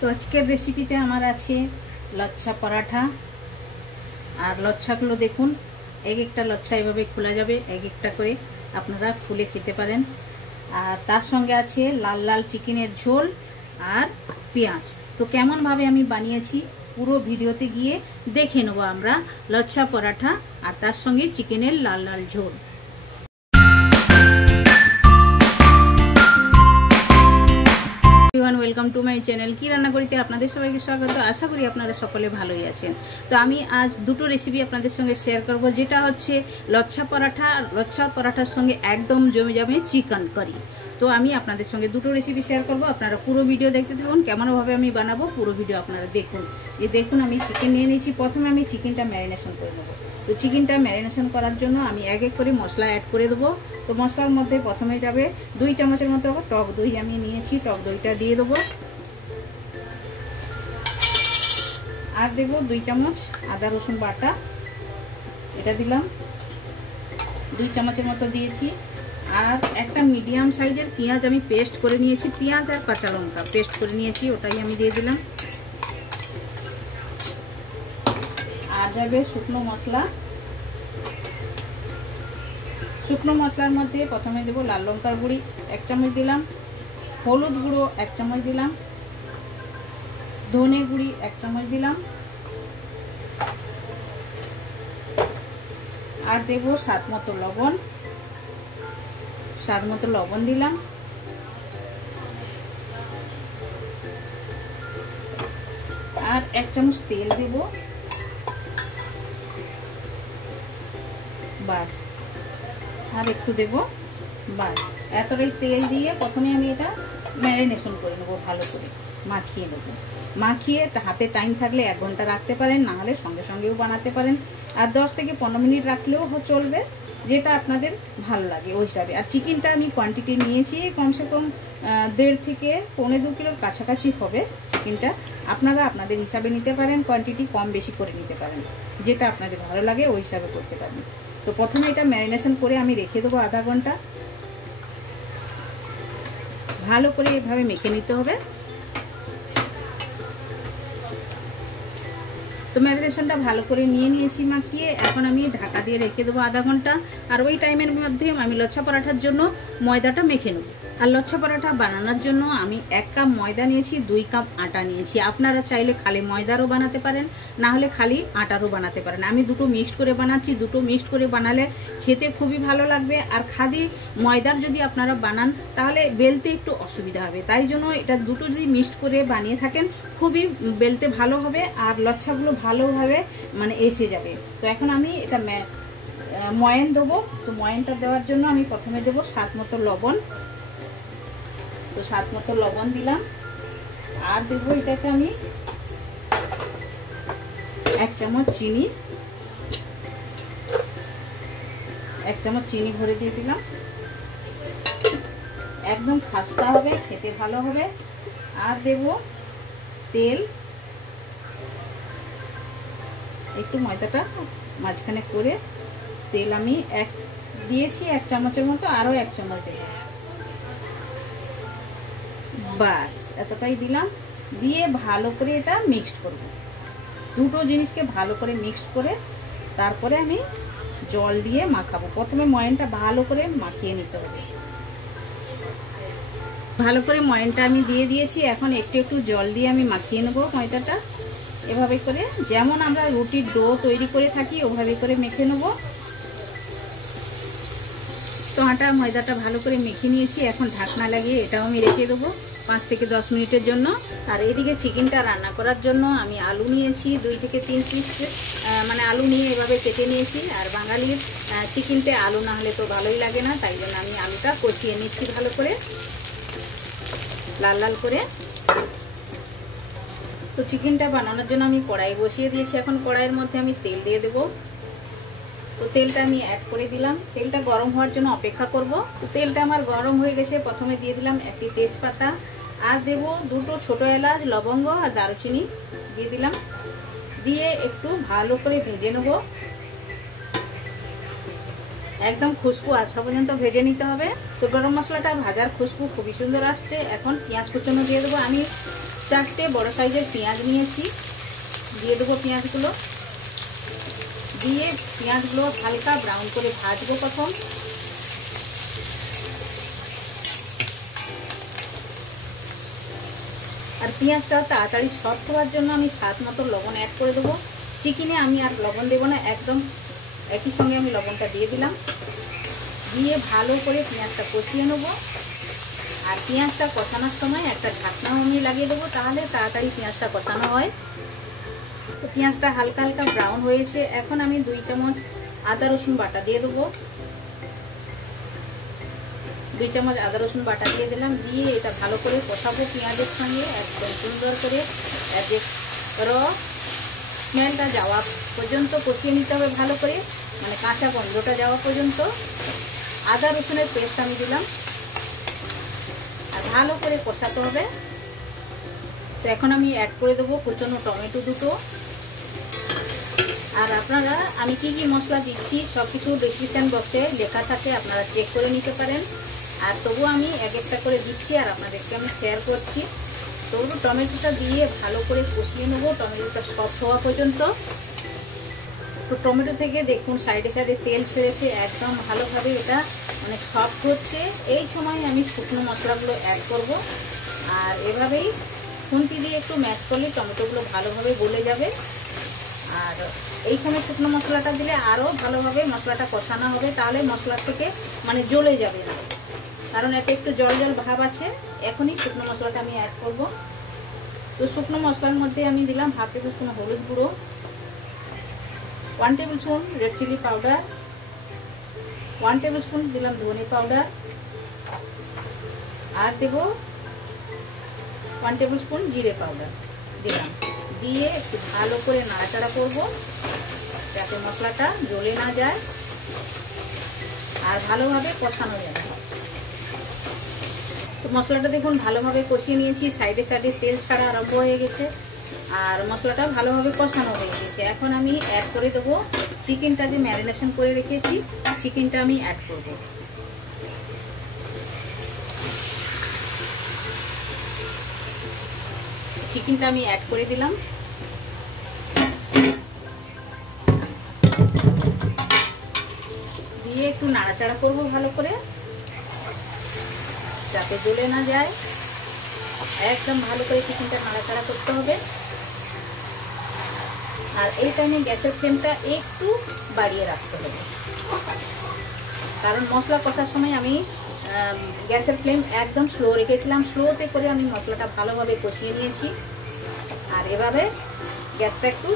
তো আজকের রেসিপিতে আমার আছে লচ্ছা পরাঠা। আর লচ্ছাগুলো দেখুন, এক একটা লচ্ছা এভাবে খোলা যাবে, এক একটা করে আপনারা খুলে খেতে পারেন। আর তার সঙ্গে আছে লাল লাল চিকেনের ঝোল আর পেঁয়াজ। তো কেমনভাবে আমি বানিয়েছি পুরো ভিডিওতে গিয়ে দেখে নেবো আমরা লচ্ছা পরাঠা আর তার সঙ্গে চিকেনের লাল লাল ঝোল। Welcome to my channel. কি রান্না করিতে আপনাদের সবাইকে স্বাগত। আশা করি আপনারা সকলে ভালোই আছেন। তো আমি আজ দুটো রেসিপি আপনাদের সঙ্গে শেয়ার করব, যেটা হচ্ছে লচ্ছা পরাঠা। লচ্ছা পরাঠার সঙ্গে একদম জমে যাবে চিকেন কারি। তো আমি আপনাদের সঙ্গে দুটো রেসিপি শেয়ার করব, আপনারা পুরো ভিডিও দেখতে থাকুন। কেমনভাবে আমি বানাবো পুরো ভিডিও আপনারা দেখুন। এই দেখুন, আমি চিকেন নিয়ে নিয়েছি। প্রথমে আমি চিকেনটা ম্যারিনেশন করে নেবো। তো চিকেনটা ম্যারিনেশন করার জন্য আমি এক এক করে মশলা অ্যাড করে দেবো। তো মশলার মধ্যে প্রথমে যাবে 2 চামচের মতো টক দই আমি নিয়েছি, টক দইটা দিয়ে দেবো। আর দেব 2 চামচ আদা রসুন বাটা, এটা দিলাম 2 চামচের মতো দিয়েছি। আর একটা মিডিয়াম সাইজের পেঁয়াজ আমি পেস্ট করে নিয়েছি, পেঁয়াজ আর কাঁচা লঙ্কা পেস্ট করে নিয়েছি, ওটাই আমি দিয়ে দিলাম। আর যাবে শুকনো মশলা। শুকনো মশলার মধ্যে প্রথমে দেবো লাল লঙ্কার গুঁড়ি 1 চামচ দিলাম, হলুদ গুঁড়ো 1 চামচ দিলাম, ধনে গুঁড়ি 1 চামচ দিলাম, আর দেবো স্বাদ মতো লবণ। স্বাদ মতো লবণ দিলাম। আর 1 চামচ তেল দেব, বাস। আর একটু দেব, বাস। এতটাই তেল দিয়ে প্রথমে আমি এটা ম্যারিনেশন করে নেবো, ভালো করে মাখিয়ে নেবো। মাখিয়ে হাতে টাইম থাকলে 1 ঘন্টা রাখতে পারেন, না হলে সঙ্গে সঙ্গেও বানাতে পারেন। আর 10 থেকে 15 মিনিট রাখলেও চলবে, যেটা আপনাদের ভালো লাগে ওই হিসাবে। আর চিকেনটা আমি কোয়ান্টিটি নিয়েছি কমসে কম 1.5 থেকে 1.25 কিলোর কাছাকাছি হবে চিকেনটা। আপনারা আপনাদের হিসাবে নিতে পারেন, কোয়ান্টিটি কম বেশি করে নিতে পারেন, যেটা আপনাদের ভালো লাগে ওই হিসাবে করতে পারেন। তো প্রথমে এটা ম্যারিনেশন করে আমি রেখে দেবো আধা ঘন্টা। ভালো করে এভাবে মেখে নিতে হবে। তো ম্যারিনেশনটা ভালো করে নিয়ে নিয়েছি মাখিয়ে। এখন আমি ঢাকা দিয়ে রেখে দেবো আধা ঘন্টা। আর ওই টাইমের মধ্যে আমি লচ্ছা পরাঠার জন্য ময়দাটা মেখে নেব। আর লচ্ছা পরাঠা বানানোর জন্য আমি 1 কাপ ময়দা নিয়েছি, 2 কাপ আটা নিয়েছি। আপনারা চাইলে খালি ময়দারও বানাতে পারেন, না হলে খালি আটারও বানাতে পারেন। আমি দুটো মিক্সড করে বানাচ্ছি। দুটো মিক্সড করে বানালে খেতে খুবই ভালো লাগবে। আর খালি ময়দার যদি আপনারা বানান তাহলে বেলতে একটু অসুবিধা হবে, তাই জন্য এটা দুটো যদি মিক্সড করে বানিয়ে থাকেন খুবই বেলতে ভালো হবে আর লচ্ছাগুলো ভালোভাবে এসে যাবে। তো এখন আমি এটা ময়ান দেবো। তো ময়ানটা দেওয়ার জন্য আমি প্রথমে দেবো স্বাদ মতো লবণ। তো স্বাদ মতো লবণ দিলাম। আর দেবো এটাকে আমি 1 চামচ চিনি, 1 চামচ চিনি ভরে দিয়ে দিলাম। একদম খাস্তা হবে, খেতে ভালো হবে। আর দেব তেল, একটু ময়দাটা মাঝখানে করে তেল আমি দিয়েছি 1 চামচের মতো, আরও 1 চামচ দেব, বাস। এতটাই দিলাম। দিয়ে ভালো করে এটা মিক্সড করব। দুটো জিনিসকে ভালো করে মিক্সড করে তারপরে আমি জল দিয়ে মাখাবো। প্রথমে ময়ানটা ভালো করে মাখিয়ে নিতে হবে। ভালো করে ময়ানটা আমি দিয়ে দিয়েছি। এখন একটু একটু জল দিয়ে আমি মাখিয়ে নেবো ময়দাটা, এভাবে করে যেমন আমরা রুটির ডো তৈরি করে থাকি ওভাবে করে মেখে নেব। তো আটা ময়দাটা ভালো করে মেখে নিয়েছি। এখন ঢাকনা লাগিয়ে এটাও আমি রেখে দেবো 5 থেকে 10 মিনিটের জন্য। আর এদিকে চিকেনটা রান্না করার জন্য আমি আলু নিয়েছি 2 থেকে 3 পিস, আলু নিয়ে এভাবে কেটে নিয়েছি। আর বাঙালির চিকেনতে আলু না হলে তো ভালোই লাগে না, তাই জন্য আমি আলুটা কষিয়ে নিচ্ছি ভালো করে, লাল লাল করে। তো চিকেনটা বানানোর জন্য আমি কড়াই বসিয়ে দিয়েছি। এখন কড়াইয়ের মধ্যে আমি তেল দিয়ে দেবো। তো তেলটা আমি অ্যাড করে দিলাম। তেলটা গরম হওয়ার জন্য অপেক্ষা করব। তো তেলটা আমার গরম হয়ে গেছে। প্রথমে দিয়ে দিলাম 1টি তেজপাতা, আর দেব 2টো ছোটো এলাচ, লবঙ্গ আর দারুচিনি দিয়ে দিলাম। দিয়ে একটু ভালো করে ভেজে নেব, একদম খুশবু আসা পর্যন্ত ভেজে নিতে হবে। তো গরম মশলাটা ভাজার খুশবু খুবই সুন্দর আসছে। এখন পেঁয়াজ কুচনো দিয়ে দেবো। আমি 4টে বড় সাইজের পেঁয়াজ নিয়েছি, দিয়ে দেবো পেঁয়াজগুলো। দিয়ে পেঁয়াজগুলো হালকা ব্রাউন করে ভাজবো প্রথম। আর পেঁয়াজটা তাড়াতাড়ি সফট হওয়ার জন্য আমি স্বাদ মতো লবণ অ্যাড করে দেবো। চিকেনে আমি আর লবণ দেবো না, একদম একই সঙ্গে আমি লবণটা দিয়ে দিলাম। দিয়ে ভালো করে পেঁয়াজটা কষিয়ে নেবো। আর পেঁয়াজটা কষানোর সময় একটা ঢাকনাও আমি লাগিয়ে দেবো, তাহলে তাড়াতাড়ি পেঁয়াজটা কষানো হয়। তো পেঁয়াজটা হালকা হালকা ব্রাউন হয়েছে, এখন আমি 2 চামচ আদা রসুন বাটা দিয়ে দেবো। 2 চামচ আদা রসুন বাটা দিয়ে দিলাম। দিয়ে এটা ভালো করে কষাবো পেঁয়াজের সঙ্গে, একদম সুন্দর করে যে স্মেলটা যাওয়া পর্যন্ত কষিয়ে নিতে হবে ভালো করে, মানে কাঁচা গন্ধটা যাওয়া পর্যন্ত। আদা রসুনের পেস্ট আমি দিলাম, আর ভালো করে কষাতে হবে। তো এখন আমি অ্যাড করে দেবো কুচনো টমেটো 2টো। আর আপনারা আমি কি কি মশলা দিচ্ছি সব কিছু ডেসক্রিপশন বক্সে লেখা থাকে, আপনারা চেক করে নিতে পারেন। আর তবু আমি এক একটা করে দিচ্ছি আর আপনাদেরকে আমি শেয়ার করছি। তবু টমেটোটা দিয়ে ভালো করে কষিয়ে নেবো টমেটোটা সফট হওয়া পর্যন্ত। তো টমেটো থেকে দেখুন সাইডে সাইডে তেল ছেড়েছে, একদম ভালোভাবে এটা মানে সফট হচ্ছে। এই সময় আমি শুকনো মশলাগুলো অ্যাড করব। আর এভাবেই খুন্তি দিয়ে একটু ম্যাশ করলে টমেটোগুলো ভালোভাবে গলে যাবে। আর এই সময় শুকনো মশলাটা দিলে আরও ভালোভাবে মশলাটা কষানো হবে, তাহলে মশলা থেকে মানে জ্বলে যাবে না, কারণ এতে একটু জল জল ভাব আছে। এখনই শুকনো মশলাটা আমি অ্যাড করব। তো শুকনো মশলার মধ্যে আমি দিলাম 1/2 টেবিল স্পুন হলুদ গুঁড়ো, 1 tablespoon red chilli powder, 1 tablespoon দিলাম ধনে পাউডার, আর দেব 1 টেবিল স্পুন জিরে পাউডার দিলাম। দিয়ে একটু ভালো করে নাড়াচাড়া করব যাতে মশলাটা জ্বলে না যায় আর ভালোভাবে কষানো যায়। তো মশলাটা দেখুন ভালোভাবে কষিয়ে নিয়েছি, সাইডে সাইডে তেল ছাড়া আরম্ভ হয়ে গেছে আর মশলাটা ভালোভাবে কষানো হয়ে গেছে। এখন আমি অ্যাড করে দেবো চিকেনটা যে ম্যারিনেশন করে রেখেছি, চিকেনটা আমি অ্যাড করব। চিকেনটা আমি অ্যাড করে দিলাম। দিয়ে একটু নাড়াচাড়া করব ভালো করে যাতে জ্বলে না যায়। একদম ভালো করে চিকেনটা নাড়াচাড়া করতে হবে। আর এই টাইমে গ্যাসের ফ্লেমটা একটু বাড়িয়ে রাখতে হবে, কারণ মশলা কষার সময় আমি গ্যাসের ফ্লেম একদম স্লো রেখেছিলাম। স্লোতে করে আমি মশলাটা ভালোভাবে কষিয়ে নিয়েছি। আর এভাবে গ্যাসটা একটু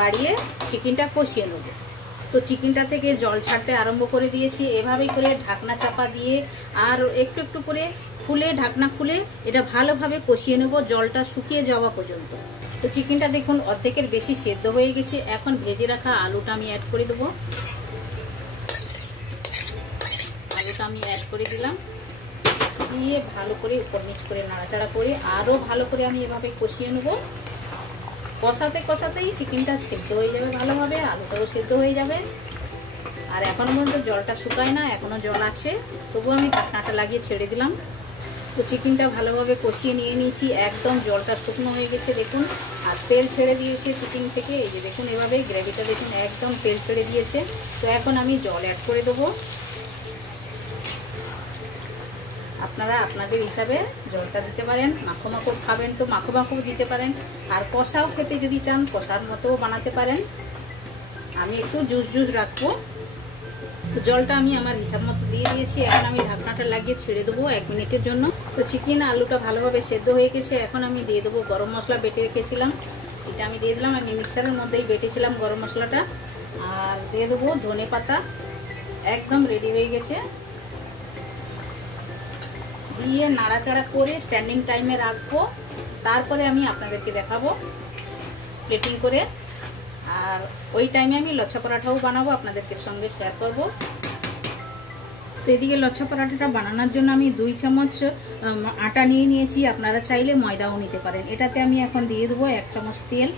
বাড়িয়ে চিকেনটা কষিয়ে নেব। তো চিকেনটা থেকে জল ছাড়তে আরম্ভ করে দিয়েছি। এভাবেই করে ঢাকনা চাপা দিয়ে আর একটু একটু করে খুলে ঢাকনা খুলে এটা ভালোভাবে কষিয়ে নেব জলটা শুকিয়ে যাওয়া পর্যন্ত। তো চিকেনটা দেখুন অর্ধেকের বেশি সেদ্ধ হয়ে গেছে। এখন ভেজে রাখা আলুটা আমি অ্যাড করে দেবো। আলুটা আমি অ্যাড করে দিলাম। দিয়ে ভালো করে উপর নিচ করে নাড়াচাড়া করে আরও ভালো করে আমি এভাবে কষিয়ে নেব। কষাতে কষাতেই চিকেনটা সেদ্ধ হয়ে যাবে ভালোভাবে, আলুটাও সেদ্ধ হয়ে যাবে। আর এখনও পর্যন্ত জলটা শুকায় না, এখনও জল আছে, তবুও আমি ঢাকনাটা লাগিয়ে ছেড়ে দিলাম। তো চিকেনটা ভালোভাবে কষিয়ে নিয়ে নিয়েছি, একদম জলটা শুকনো হয়ে গেছে দেখুন। আর তেল ছেড়ে দিয়েছে চিকেন থেকে, এই যে দেখুন এভাবে গ্রেভিটা দেখুন একদম তেল ছেড়ে দিয়েছে। তো এখন আমি জল অ্যাড করে দেবো। আপনারা আপনাদের হিসাবে জলটা দিতে পারেন, মাখো মাখো খাবেন তো মাখো মাখো দিতে পারেন, আর কষাও খেতে যদি চান কষার মতোও বানাতে পারেন। আমি একটু জুস জুস রাখবো। তো জলটা আমি আমার হিসাব মতো দিয়ে দিয়েছি। এখন আমি ঢাকনাটা লাগিয়ে ছেড়ে দেবো 1 মিনিটের জন্য। তো চিকেন আলুটা ভালোভাবে সেদ্ধ হয়ে গেছে। এখন আমি দিয়ে দেবো গরম মশলা বেটে রেখেছিলাম, এটা আমি দিয়ে দিলাম। আমি মিক্সারের মধ্যেই বেটেছিলাম গরম মশলাটা। আর দিয়ে দেবো ধনে পাতা, একদম রেডি হয়ে গেছে। দিয়ে নাড়াচাড়া করে স্ট্যান্ডিং টাইমে রাখবো, তারপরে আমি আপনাদেরকে দেখাবো প্লেটিং করে। আর ওই টাইমে আমি লচ্ছা পরাঠাও বানাবো, আপনাদেরকে সঙ্গে শেয়ার করব। তো এদিকে লচ্ছা পরাঠাটা বানানোর জন্য আমি 2 চামচ আটা নিয়ে নিয়েছি, আপনারা চাইলে ময়দাও নিতে পারেন। এটাতে আমি এখন দিয়ে দেবো 1 চামচ তেল।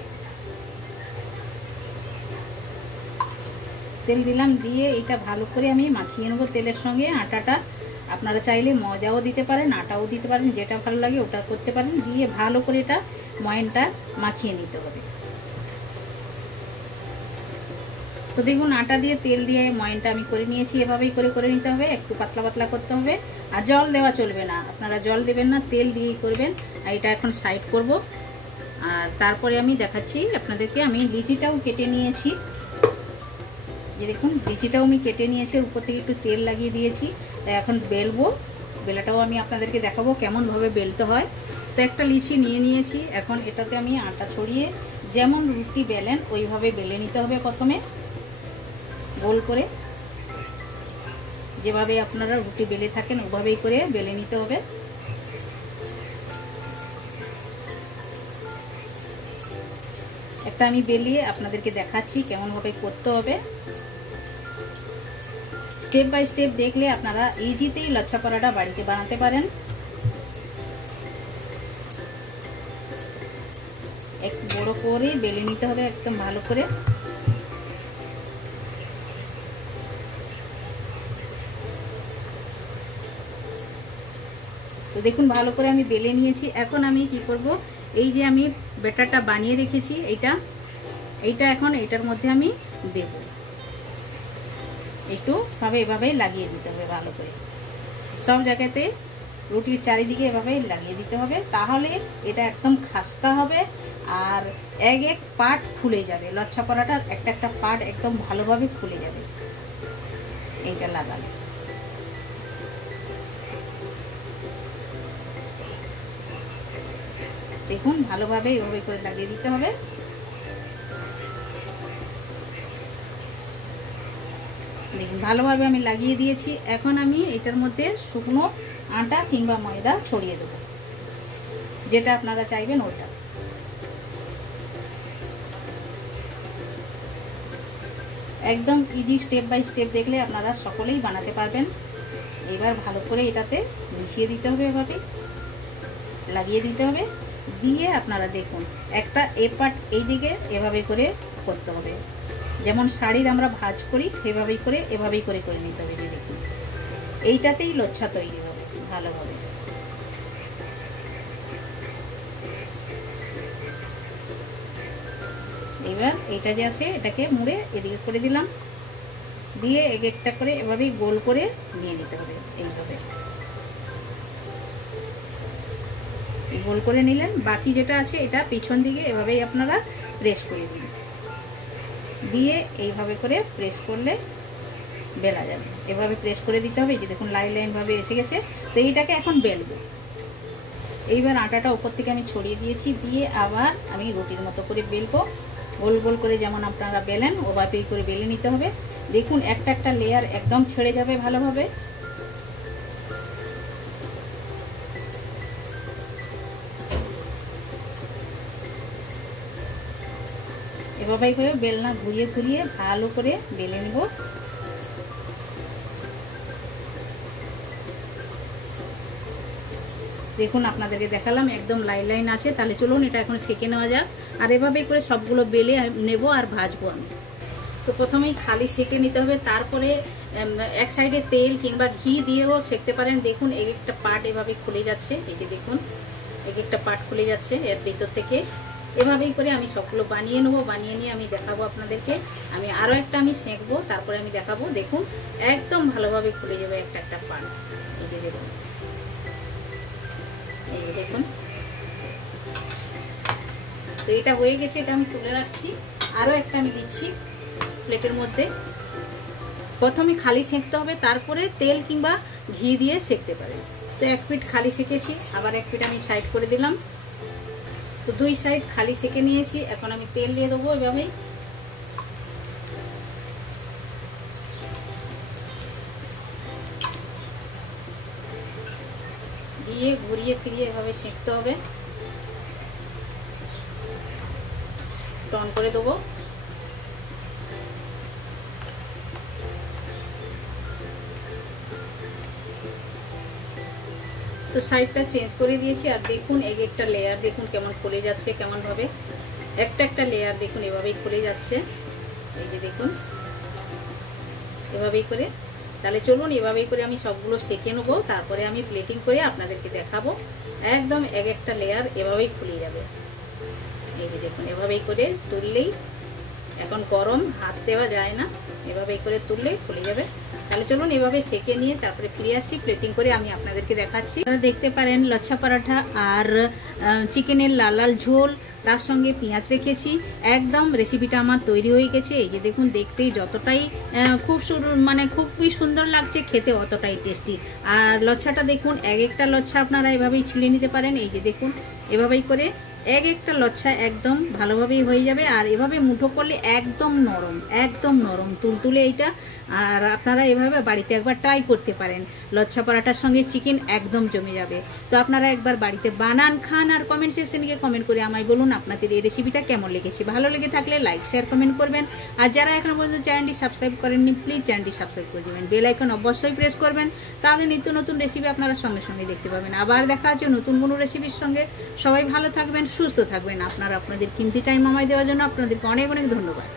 তেল দিলাম, দিয়ে এটা ভালো করে আমি মাখিয়ে নেবো তেলের সঙ্গে আটাটা। আপনারা চাইলে ময়দাও দিতে পারেন, আটাও দিতে পারেন, যেটা ভালো লাগে ওটা করতে পারেন। দিয়ে ভালো করে এটা ময়ানটা মাখিয়ে নিতে হবে। তো দেখুন আটা দিয়ে তেল দিয়ে ময়ানটা আমি করে নিয়েছি। এভাবেই করে নিতে হবে, একটু পাতলা পাতলা করতে হবে। আর জল দেওয়া চলবে না, আপনারা জল দেবেন না, তেল দিয়েই করবেন। আর এটা এখন সাইড করব। আর তারপরে আমি দেখাচ্ছি আপনাদেরকে, আমি লিচিটাও কেটে নিয়েছি। যে দেখুন লিচিটাও আমি কেটে নিয়েছি, উপর থেকে একটু তেল লাগিয়ে দিয়েছি। তাই এখন বেলবো, বেলাটাও আমি আপনাদেরকে দেখাবো কেমনভাবে বেলতে হয়। তো একটা লিচি নিয়ে নিয়েছি, এখন এটাতে আমি আটা ছড়িয়ে যেমন রুটি বেলেন ওইভাবে বেলে নিতে হবে। প্রথমে গোল করে, যেভাবে আপনারা রুটি বেলে থাকেন ওভাবেই করে বেলে নিতে হবে। একটা আমি বেলিয়ে আপনাদেরকে দেখাচ্ছি কেমনভাবে করতে হবে। স্টেপ বাই স্টেপ দেখলে আপনারা ইজিতেই লচ্ছা পরাটা বাড়িতে বানাতে পারেন। একটু বড় করে বেলে নিতে হবে একদম ভালো করে। তো দেখুন ভালো করে আমি বেলে নিয়েছি। এখন আমি কি করব, এই যে আমি ব্যাটারটা বানিয়ে রেখেছি এইটা এখন এটার মধ্যে আমি দেব। একটু এভাবেই লাগিয়ে দিতে হবে ভালো করে, সব জায়গাতে রুটির চারিদিকে এভাবেই লাগিয়ে দিতে হবে। তাহলে এটা একদম খাস্তা হবে আর এক পার্ট খুলে যাবে। লচ্ছা পরাটার একটা পার্ট একদম ভালোভাবে খুলে যাবে এইটা লাগালে। দেখুন ভালোভাবে এভাবে করে লাগিয়ে দিতে হবে। দেখুন ভালোভাবে আমি লাগিয়ে দিয়েছি। এখন আমি এটার মধ্যে শুকনো আটা কিংবা ময়দা ছড়িয়ে দেবো, যেটা আপনারা চাইবেন ওটা। একদম ইজি, স্টেপ বাই স্টেপ দেখলে আপনারা সকলেই বানাতে পারবেন। এবার ভালো করে এটাতে মিশিয়ে দিতে হবে, এভাবে লাগিয়ে দিতে হবে। দিয়ে আপনারা দেখুন একটা এপাট এই দিকে এভাবে করে করতে হবে, যেমন শাড়ির আমরা ভাঁজ করি সেভাবেই করে এভাবেই করে নিতে হবে। দেখুন এইটাতেই লচ্ছা তৈরি হবে ভালোভাবে। এবার এইটা যে আছে এটাকে মুড়ে এদিকে করে দিলাম, দিয়ে একটা করে এভাবেই গোল করে নিয়ে নিতে হবে। এইভাবে গোল করে নিলেন, বাকি যেটা আছে এটা পিছন দিকে এভাবেই আপনারা প্রেস করে দিন। দিয়ে এইভাবে করে প্রেস করলে বেলা যাবে। এভাবে প্রেস করে দিতে হবে। এই যে দেখুন লাইন ভাবে এসে গেছে। তো এইটাকে এখন বেলবো। এইবার আটাটা উপর থেকে আমি ছড়িয়ে দিয়েছি, দিয়ে আবার আমি রুটির মতো করে বেলবো। গোল গোল করে যেমন আপনারা বেলেন ওভাবেই করে বেলে নিতে হবে। দেখুন একটা লেয়ার একদম ছেড়ে যাবে ভালোভাবে। এভাবেই করে বেলনা ঘুরিয়ে ঘুরিয়ে ভালো করে বেলে নেব। দেখুন আপনাদেরকে দেখালাম একদম লাইন আছে। তাহলে চলুন এটা এখন সেঁকে নেওয়া যাক। আর এভাবেই করে সবগুলো বেলে নেব আর ভাজবো আমি। তো প্রথমেই খালি সেঁকে নিতে হবে, তারপরে এক সাইডে তেল কিংবা ঘি দিয়েও সেঁকতে পারেন। দেখুন একটা পার্ট এভাবে খুলে যাচ্ছে, এই যে দেখুন একটা পার্ট খুলে যাচ্ছে এর ভিতর থেকে। এভাবেই করে আমি সবগুলো বানিয়ে নেবো। বানিয়ে নিয়ে আমি দেখাবো আপনাদেরকে। আমি আরও একটা আমি সেঁকবো, তারপরে আমি দেখাবো। দেখুন একদম ভালোভাবে খুলে যাবে একটা পার্ট। এই যে দেখুন, এই যে দেখুন। তো এটা হয়ে গেছে, এটা আমি তুলে রাখছি। আরও একটা আমি দিচ্ছি প্লেটের মধ্যে। প্রথমে খালি সেঁকতে হবে, তারপরে তেল কিংবা ঘি দিয়ে সেঁকতে পারেন। তো এক পিঠ খালি সেঁকেছি, আবার এক পিঠ আমি সাইড করে দিলাম। তো দুই সাইড খালি সেঁকে নিয়েছি। এখন আমি তেল দিয়ে দেবো এভাবেই। দিয়ে ঘুরিয়ে ফিরিয়ে এভাবে সেঁকতে হবে। টন করে দেবো। তো সাইডটা চেঞ্জ করে দিয়েছি। আর দেখুন একটা লেয়ার দেখুন কেমন খুলে যাচ্ছে, কেমন ভাবে একটা লেয়ার দেখুন এভাবেই খুলে যাচ্ছে। এই যে দেখুন এভাবেই করে তাহলে চলুন এভাবেই করে আমি সবগুলো সেঁকে নেবো, তারপরে আমি প্লেটিং করে আপনাদেরকে দেখাবো। একদম এক একটা লেয়ার এভাবেই খুলে যাবে। এই যে দেখুন এভাবেই করে তুললেই, এখন গরম হাত দেওয়া যায় না, এভাবেই করে তুললেই খুলে যাবে। তাহলে চলুন এভাবে সেঁকে নিয়ে তারপরে ফিরে আসছি, প্লেটিং করে আমি আপনাদেরকে দেখাচ্ছি। আপনারা দেখতে পারেন লচ্ছা পরাঠা আর চিকেনের লাল লাল ঝোল, তার সঙ্গে পেঁয়াজ রেখেছি। একদম রেসিপিটা আমার তৈরি হয়ে গেছে। এই যে দেখুন দেখতেই যতটাই খুবই সুন্দর লাগছে, খেতে অতটাই টেস্টি। আর লচ্ছাটা দেখুন, এক একটা লচ্ছা আপনারা এভাবেই ছিঁড়ে নিতে পারেন। এই যে দেখুন এভাবেই করে এক একটা লচ্ছা একদম ভালোভাবেই হয়ে যাবে। আর এভাবে মুঠো করলে একদম নরম তুলতুলে এইটা। আর আপনারা এভাবে বাড়িতে একবার ট্রাই করতে পারেন। লচ্ছা পরাটার সঙ্গে চিকেন একদম জমে যাবে। তো আপনারা একবার বাড়িতে বানান, খান, আর কমেন্ট সেকশনে গিয়ে কমেন্ট করে আমায় বলুন আপনাদের এই রেসিপিটা কেমন লেগেছে। ভালো লেগে থাকলে লাইক, শেয়ার, কমেন্ট করবেন। আর যারা এখনো পর্যন্ত চ্যানেলটি সাবস্ক্রাইব করেননি, প্লিজ চ্যানেলটি সাবস্ক্রাইব করে দেবেন। বেল আইকন অবশ্যই প্রেস করবেন, তাহলে নিত্য নতুন রেসিপি আপনারা সঙ্গে সঙ্গে দেখতে পাবেন। আবার দেখা হচ্ছে নতুন কোনো রেসিপির সঙ্গে। সবাই ভালো থাকবেন, সুস্থ থাকবেন। আপনারা আপনাদের কিমতি টাইম আমায় দেওয়ার জন্য আপনাদেরকে অনেক অনেক ধন্যবাদ।